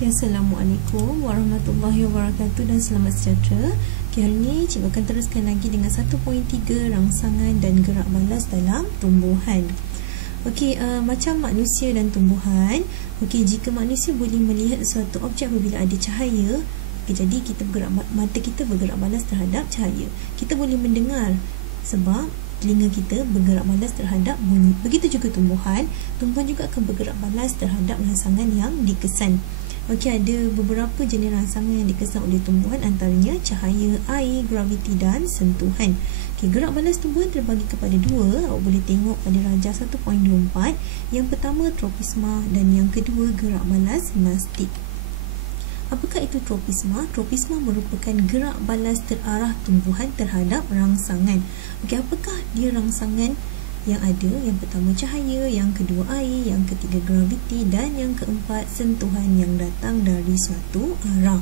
Okay, Assalamualaikum warahmatullahi wabarakatuh dan selamat sejahtera. Okay, hari ini cikgu akan teruskan lagi dengan 1.3 rangsangan dan gerak balas dalam tumbuhan. Okey, macam manusia dan tumbuhan, okey, jika manusia boleh melihat suatu objek apabila ada cahaya, okay, jadi kita mata kita bergerak balas terhadap cahaya. Kita boleh mendengar sebab telinga kita bergerak balas terhadap bunyi. Begitu juga tumbuhan juga akan bergerak balas terhadap rangsangan yang dikesan. Okey, ada beberapa jenis rangsangan yang dikesan oleh tumbuhan, antaranya cahaya, air, graviti dan sentuhan. Okey, gerak balas tumbuhan terbagi kepada dua. Awak boleh tengok pada rajah 1.24. Yang pertama tropisma dan yang kedua gerak balas nastik. Apakah itu tropisma? Tropisma merupakan gerak balas terarah tumbuhan terhadap rangsangan. Okey, apakah dia rangsangan yang ada? Yang pertama cahaya, yang kedua air, yang ketiga graviti dan yang keempat sentuhan yang datang dari suatu arah.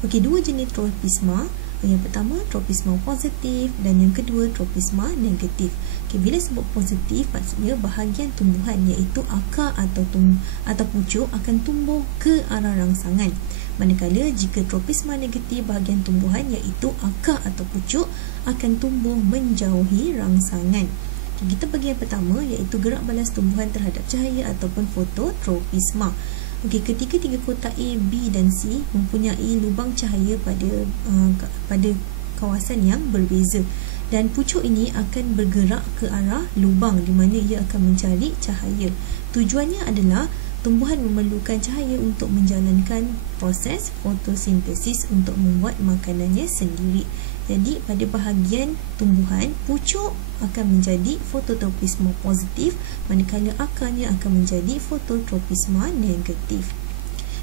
Okey, dua jenis tropisma. Yang pertama tropisma positif dan yang kedua tropisma negatif. Okey, bila sebut positif maksudnya bahagian tumbuhan iaitu akar atau pucuk akan tumbuh ke arah rangsangan. Manakala jika tropisma negatif, bahagian tumbuhan iaitu akar atau pucuk akan tumbuh menjauhi rangsangan. Kita bagi yang pertama iaitu gerak balas tumbuhan terhadap cahaya ataupun fototropisma. Okey, ketiga-tiga kotak A, B dan C mempunyai lubang cahaya pada kawasan yang berbeza dan pucuk ini akan bergerak ke arah lubang di mana ia akan mencari cahaya. Tujuannya adalah tumbuhan memerlukan cahaya untuk menjalankan proses fotosintesis untuk membuat makanannya sendiri. Jadi pada bahagian tumbuhan, pucuk akan menjadi fototropisma positif, manakala akarnya akan menjadi fototropisma negatif.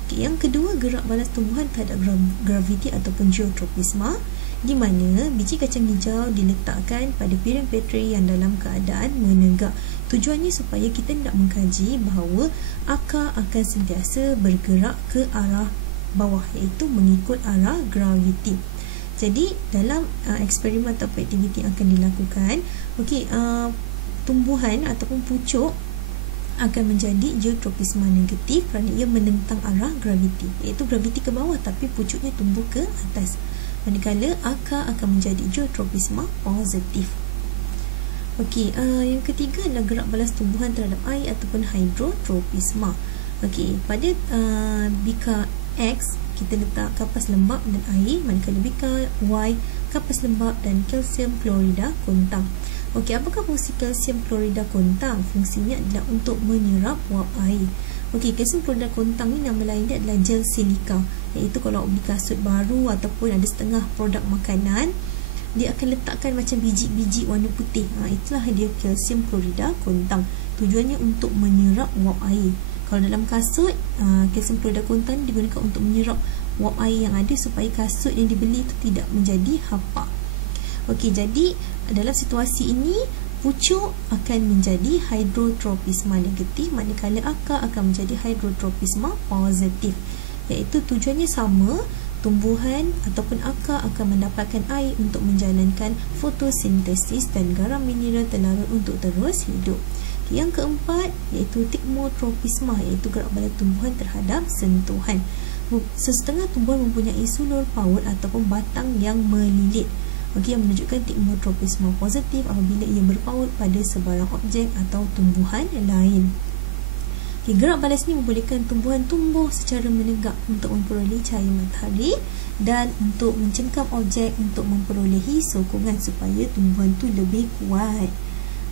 Okay, yang kedua, gerak balas tumbuhan terhadap graviti ataupun geotropisma, di mana biji kacang hijau diletakkan pada piring petri yang dalam keadaan menegak. Tujuannya supaya kita tidak mengkaji bahawa akar akan sentiasa bergerak ke arah bawah, iaitu mengikut arah graviti. Jadi dalam eksperimen atau aktiviti yang akan dilakukan, okey, tumbuhan ataupun pucuk akan menjadi geotropisma negatif kerana ia menentang arah graviti, iaitu graviti ke bawah tapi pucuknya tumbuh ke atas. Manakala akar akan menjadi geotropisma positif. Okey, yang ketiga adalah gerak balas tumbuhan terhadap air ataupun hidrotropisma. Okey, pada bika X kita letak kapas lembap dan air, manakala bika Y kapas lembap dan kalsium klorida kontang. Okey, apakah fungsi kalsium klorida kontang? Fungsinya adalah untuk menyerap wap air. Okey, kalsium klorida kontang ni nama lain dia adalah gel silika, iaitu kalau beli kasut baru ataupun ada setengah produk makanan, dia akan letakkan macam biji-biji warna putih. Itulah dia kalsium klorida kontang. Tujuannya untuk menyerap wap air. Kalau dalam kasut, kalsium klorida kontang digunakan untuk menyerap wap air yang ada supaya kasut yang dibeli itu tidak menjadi hapak. Okey, jadi dalam situasi ini pucuk akan menjadi hidrotropisma negatif, manakala akar akan menjadi hidrotropisma positif. Iaitu tujuannya sama, tumbuhan ataupun akar akan mendapatkan air untuk menjalankan fotosintesis dan garam mineral terlarut untuk terus hidup. Yang keempat iaitu tikmotropisma, iaitu gerak balas tumbuhan terhadap sentuhan. Sesetengah tumbuhan mempunyai sulur paut ataupun batang yang melilit. Okey, yang menunjukkan tikmotropisma positif apabila ia berpaut pada sebarang objek atau tumbuhan lain. Okay, gerak balas ini membolehkan tumbuhan tumbuh secara menegak untuk memperoleh cahaya matahari dan untuk mencengkam objek untuk memperolehi sokongan supaya tumbuhan itu lebih kuat.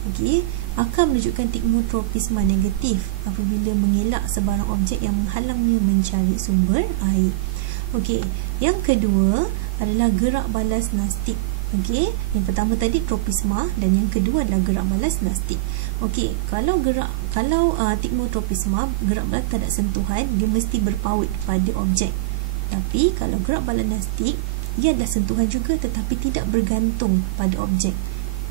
Okey, akan menunjukkan tikmotropisma negatif apabila mengelak sebarang objek yang menghalangnya mencari sumber air. Okey, yang kedua adalah gerak balas nastik. Okey, yang pertama tadi tropisma dan yang kedua adalah gerak balas nastik. Okey, kalau tikmotropisma, gerak balas tak ada sentuhan, dia mesti berpaut pada objek. Tapi kalau gerak balas nastik, dia adalah sentuhan juga tetapi tidak bergantung pada objek.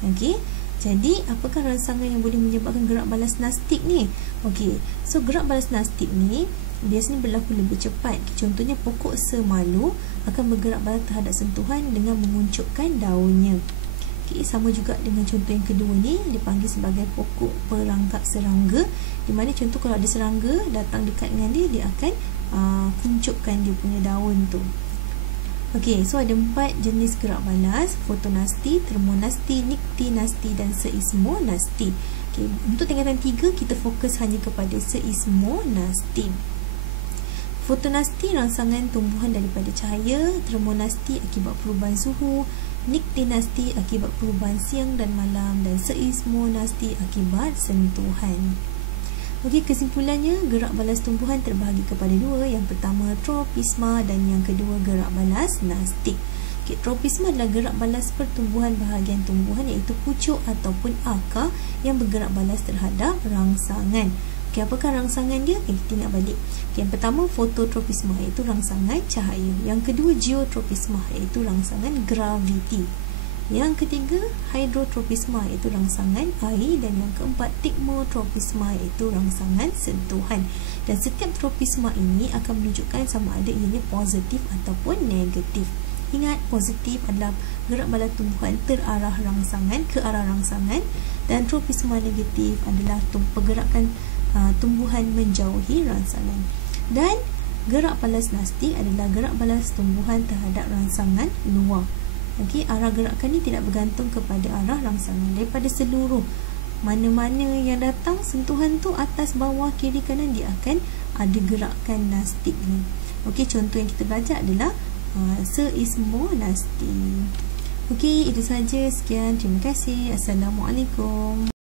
Okey, jadi apakah rangsangan yang boleh menyebabkan gerak balas nastik ni? Okey, so gerak balas nastik ni biasanya berlaku lebih cepat. Contohnya pokok semalu akan bergerak balas terhadap sentuhan dengan menguncupkan daunnya. Okay, sama juga dengan contoh yang kedua ni, dipanggil sebagai pokok perangkap serangga, di mana contoh kalau ada serangga datang dekat dengan dia, dia akan kuncupkan dia punya daun tu. Okey, so ada 4 jenis gerak balas: fotonasti, termonasti, niktinasti dan seismonasti. Okey, untuk tingkatan 3 kita fokus hanya kepada seismonasti. Fotonasti rangsangan tumbuhan daripada cahaya, termonasti akibat perubahan suhu, niktinasti akibat perubahan siang dan malam dan seismonasti akibat sentuhan. Okey, kesimpulannya gerak balas tumbuhan terbahagi kepada 2. Yang pertama tropisma dan yang kedua gerak balas nastik. Okey, tropisma adalah gerak balas pertumbuhan bahagian tumbuhan iaitu pucuk ataupun akar yang bergerak balas terhadap rangsangan. Okey, apakah rangsangan dia? Okay, kita ingat balik. Okay, yang pertama fototropisma iaitu rangsangan cahaya. Yang kedua geotropisma iaitu rangsangan graviti. Yang ketiga hidrotropisma iaitu rangsangan air dan yang keempat tikmotropisma iaitu rangsangan sentuhan. Dan setiap tropisma ini akan menunjukkan sama ada ianya positif ataupun negatif. Ingat, positif adalah gerak balas tumbuhan terarah rangsangan ke arah rangsangan dan tropisma negatif adalah pergerakan tumbuhan menjauhi rangsangan. Dan gerak balas nastik adalah gerak balas tumbuhan terhadap rangsangan luar. Okey, arah gerakan ini tidak bergantung kepada arah rangsangan. Daripada seluruh mana-mana yang datang sentuhan tu, atas, bawah, kiri, kanan, dia akan ada gerakan nastik ni. Okey, contoh yang kita belajar adalah seismonasti. Okey, itu saja. Sekian. Terima kasih. Assalamualaikum.